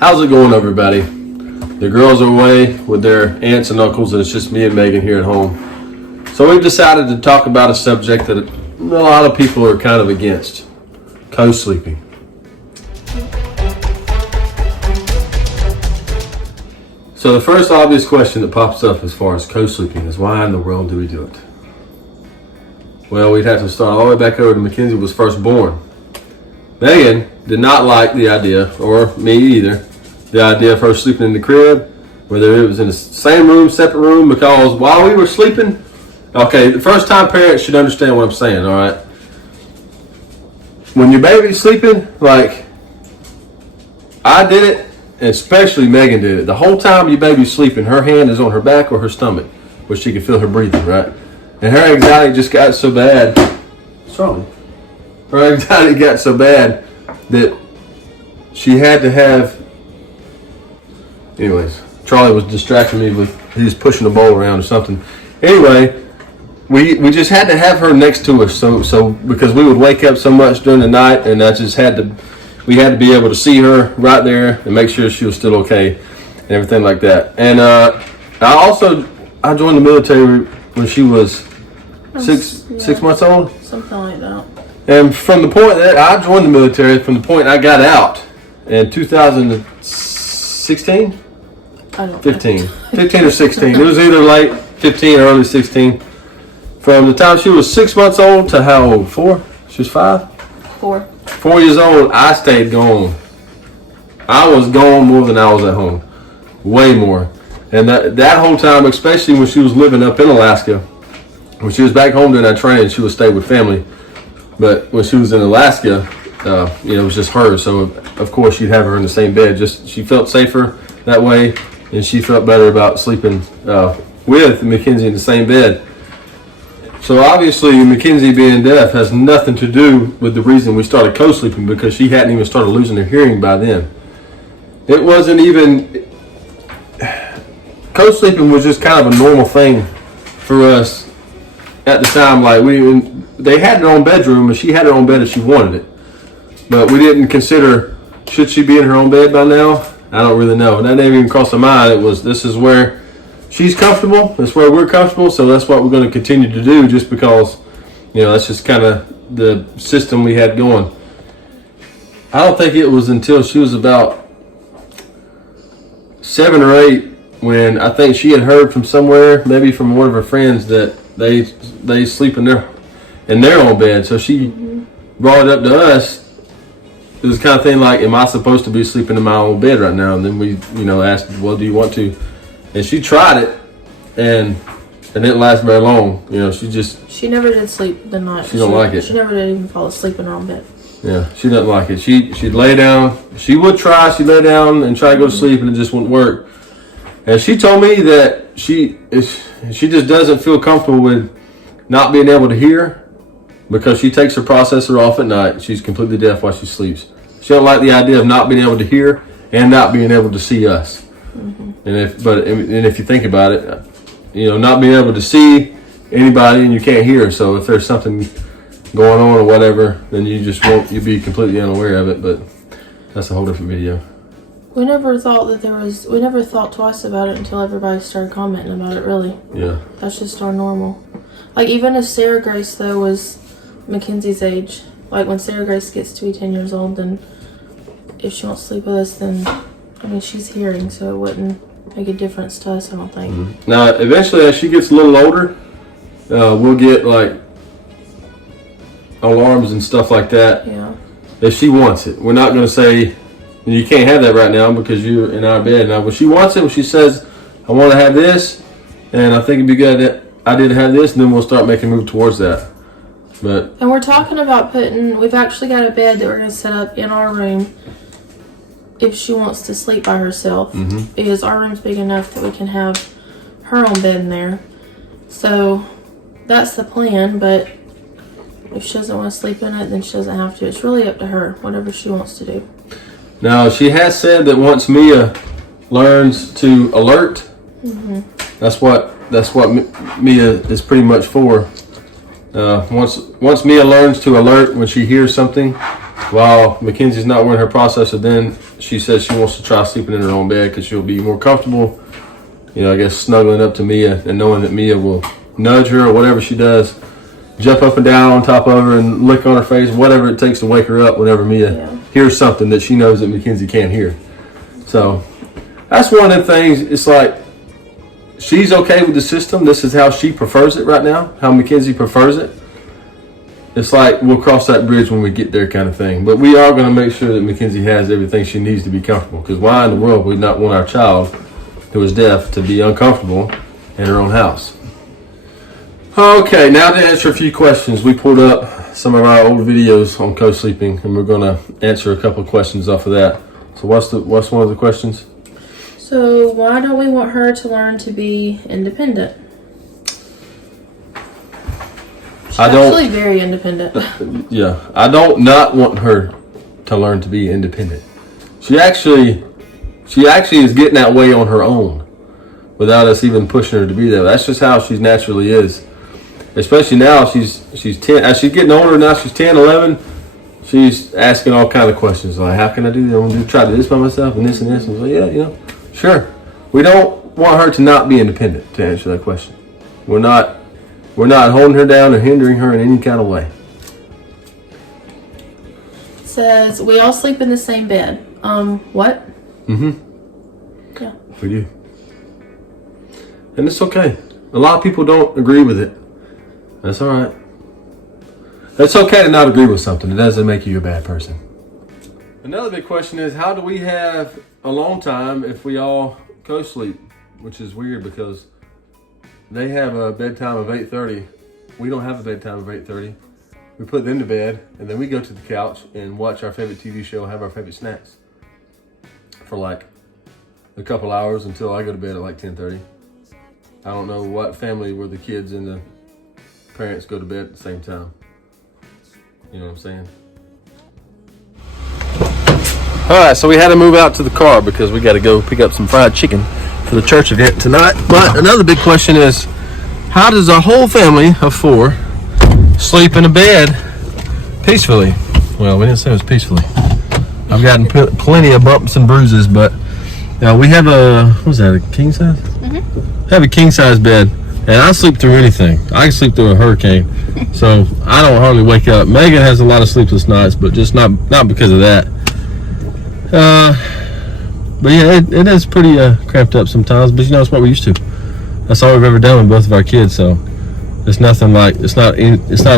How's it going, everybody? The girls are away with their aunts and uncles, and it's just me and Megan here at home. So we've decided to talk about a subject that a lot of people are kind of against: co-sleeping. So the first obvious question that pops up as far as co-sleeping is, why in the world do we do it? Well, we'd have to start all the way back over to Mackenzie was first born. Megan did not like the idea, or me either, the idea of her sleeping in the crib, whether it was in the same room, separate room, because while we were sleeping, okay, the first time parents should understand what I'm saying, all right? When your baby's sleeping, like I did it, and especially Megan did it, the whole time your baby's sleeping, her hand is on her back or her stomach, where she can feel her breathing, right? And her anxiety just got so bad. What's wrong? Her anxiety got so bad that she had to have. Anyways, Charlie was distracting me with, he was pushing a bowl around or something. Anyway, we just had to have her next to us, so because we would wake up so much during the night, and we had to be able to see her right there and make sure she was still okay and everything like that. And I joined the military when she was six months old, something like that. And from the point that I joined the military, from the point I got out in 2016, 15 or 16. It was either late 15 or early 16. From the time she was 6 months old to how old? 4? She was 5? 4. 4 years old, I stayed gone. I was gone more than I was at home. Way more. And that whole time, especially when she was living up in Alaska, when she was back home during that training, she would stay with family. But when she was in Alaska, it was just her. So, of course, she'd have her in the same bed. Just she felt safer that way, and she felt better about sleeping with Mackenzie in the same bed. So, obviously, Mackenzie being deaf has nothing to do with the reason we started co-sleeping, because she hadn't even started losing her hearing by then. It wasn't even... Co-sleeping was just kind of a normal thing for us at the time. Like, they had their own bedroom, and she had her own bed if she wanted it. But we didn't consider, should she be in her own bed by now? I don't really know. That didn't even cross my mind. It was, this is where she's comfortable. That's where we're comfortable. So that's what we're going to continue to do, just because, that's just kind of the system we had going. I don't think it was until she was about 7 or 8 when I think she had heard from somewhere, maybe from one of her friends, that they sleep in their own bed. So she brought it up to us. It was the kind of thing like, am I supposed to be sleeping in my own bed right now? And then we, asked, well, do you want to? And she tried it, and it didn't last very long. She never did sleep the night. She don't like it. She never did even fall asleep in her own bed. Yeah, she doesn't like it. She'd lay down. She would try. She'd lay down and try to go to sleep, and it just wouldn't work. And she told me that she just doesn't feel comfortable with not being able to hear, because she takes her processor off at night. She's completely deaf while she sleeps. She don't like the idea of not being able to hear and not being able to see us. Mm-hmm. And if you think about it, not being able to see anybody and you can't hear. So if there's something going on or whatever, then you'll be completely unaware of it. But that's a whole different video. We never thought we never thought twice about it until everybody started commenting about it, really. Yeah. That's just our normal. Like, even if Sarah Grace, though, was Mackenzie's age, like when Sarah Grace gets to be 10 years old, then if she wants to sleep with us, then, she's hearing, so it wouldn't make a difference to us, I don't think. Mm-hmm. Now, eventually, as she gets a little older, we'll get, like, alarms and stuff like that. Yeah. If she wants it. We're not going to say, you can't have that right now because you're in our bed. Now, when she wants it, when she says, I want to have this, and I think it'd be good idea to have this, and then we'll start making a move towards that. And we're talking about we've actually got a bed that we're going to set up in our room if she wants to sleep by herself. Mm-hmm. Because our room's big enough that we can have her own bed in there. So that's the plan, but if she doesn't want to sleep in it, then she doesn't have to. It's really up to her, whatever she wants to do. Now, she has said that once Mia learns to alert, mm-hmm. that's what Mia is pretty much for. Once Mia learns to alert when she hears something, while Mackenzie's not wearing her processor, then she says she wants to try sleeping in her own bed because she'll be more comfortable, you know, I guess snuggling up to Mia and knowing that Mia will nudge her or whatever she does, jump up and down on top of her and lick on her face, whatever it takes to wake her up whenever Mia hears something that she knows that Mackenzie can't hear. So that's one of the things. It's like she's okay with the system. This is how she prefers it right now, how Mackenzie prefers it. It's like we'll cross that bridge when we get there kind of thing. But we are going to make sure that Mackenzie has everything she needs to be comfortable, because why in the world would we not want our child who is deaf to be uncomfortable in her own house? Okay, now to answer a few questions. We pulled up some of our old videos on co-sleeping, and we're going to answer a couple of questions off of that. So what's one of the questions? So why don't we want her to learn to be independent? She's actually very independent. Yeah, I don't not want her to learn to be independent. She actually is getting that way on her own without us even pushing her to be there. That's just how she naturally is. Especially now, she's 10. As she's getting older now, she's 10, 11. She's asking all kind of questions like, "How can I do that? I want to try to do this by myself and this and this." And so, yeah, you know, sure. We don't want her to not be independent. To answer that question, we're not holding her down or hindering her in any kind of way. It says we all sleep in the same bed. What? Yeah. We do, and it's okay. A lot of people don't agree with it. That's all right. It's okay to not agree with something. It doesn't make you a bad person. Another big question is, how do we have alone time if we all co-sleep? Which is weird because they have a bedtime of 8:30. We don't have a bedtime of 8:30. We put them to bed, and then we go to the couch and watch our favorite TV show, have our favorite snacks for like a couple hours until I go to bed at like 10:30. I don't know what family where the kids and the parents go to bed at the same time. You know what I'm saying? All right, so we had to move out to the car because we got to go pick up some fried chicken for the church event tonight. But another big question is, how does a whole family of 4 sleep in a bed peacefully? Well, we didn't say it was peacefully. I've gotten plenty of bumps and bruises, but we have a king size? Mm-hmm. I have a king size bed. And I sleep through anything. I can sleep through a hurricane. So I don't hardly wake up. Megan has a lot of sleepless nights, but just not because of that. But yeah, it is pretty cramped up sometimes. But you know, it's what we're used to. That's all we've ever done with both of our kids. So it's nothing like it's not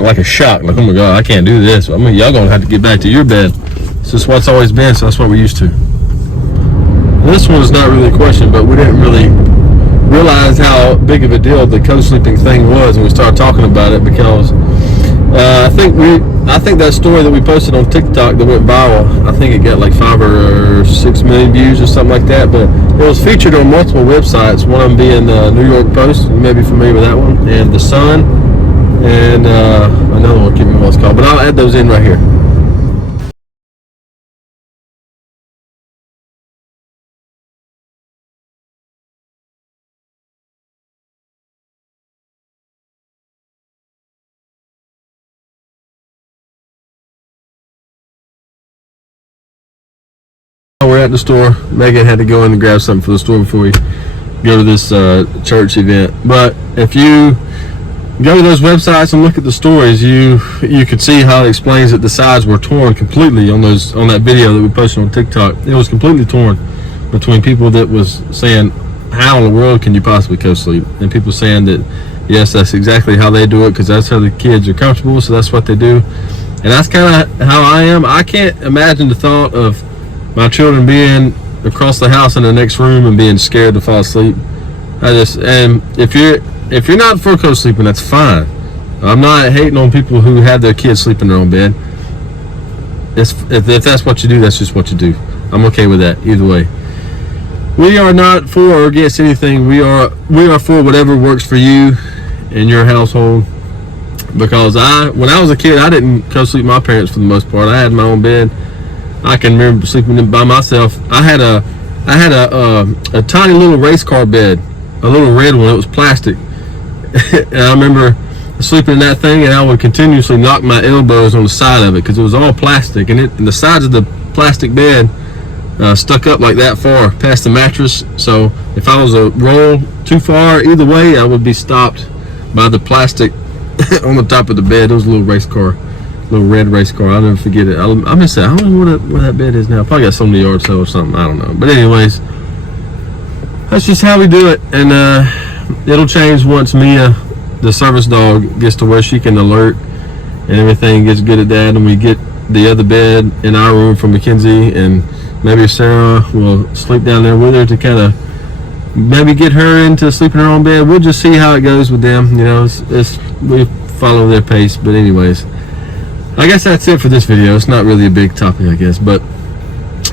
like a shock. Like, oh my God, I can't do this. I mean, y'all gonna have to get back to your bed. It's just what's always been. So that's what we're used to. This one is not really a question, but we didn't really realized how big of a deal the co-sleeping thing was when we started talking about it, because I think that story that we posted on TikTok that went viral, I think it got like 5 or 6 million views or something like that, but it was featured on multiple websites, one of them being the New York Post, you may be familiar with that one, and The Sun, and another one, I can't remember what it's called, but I'll add those in right here. We're at the store. Megan had to go in and grab something for the store before we go to this church event. But if you go to those websites and look at the stories, you could see how it explains that the sides were torn completely on that video that we posted on TikTok. It was completely torn between people that was saying, how in the world can you possibly co-sleep? And people saying that, yes, that's exactly how they do it because that's how the kids are comfortable, so that's what they do. And that's kind of how I am. I can't imagine the thought of my children being across the house in the next room and being scared to fall asleep. And if you're not for co-sleeping, that's fine. I'm not hating on people who have their kids sleep in their own bed. If that's what you do, that's just what you do. I'm okay with that either way. We are not for or against anything. We are for whatever works for you in your household. Because when I was a kid, I didn't co-sleep with my parents for the most part. I had my own bed. I can remember sleeping by myself. I had a tiny little race car bed, a little red one. It was plastic. And I remember sleeping in that thing, and I would continuously knock my elbows on the side of it because it was all plastic, and the sides of the plastic bed stuck up like that far past the mattress. So if I was to roll too far either way, I would be stopped by the plastic on the top of the bed. It was a little race car, little red race car. I'll never forget it. I'm gonna say I don't know where that bed is now. Probably got some in the yard sale or something. I don't know. But anyways, that's just how we do it, and it'll change once Mia, the service dog, gets to where she can alert and everything gets good at that, and we get the other bed in our room for Mackenzie, and maybe Sarah will sleep down there with her to kind of maybe get her into sleeping in her own bed. We'll just see how it goes with them. You know, we follow their pace. But anyways, I guess that's it for this video. It's not really a big topic, I guess, but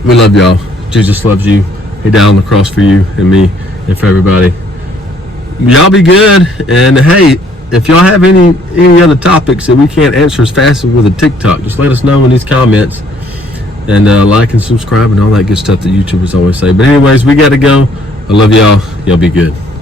we love y'all. Jesus loves you. He died on the cross for you and me and for everybody. Y'all be good, and hey, if y'all have any other topics that we can't answer as fast as with a TikTok, just let us know in these comments, and like and subscribe and all that good stuff that YouTubers always say. But anyways, we gotta go. I love y'all. Y'all be good.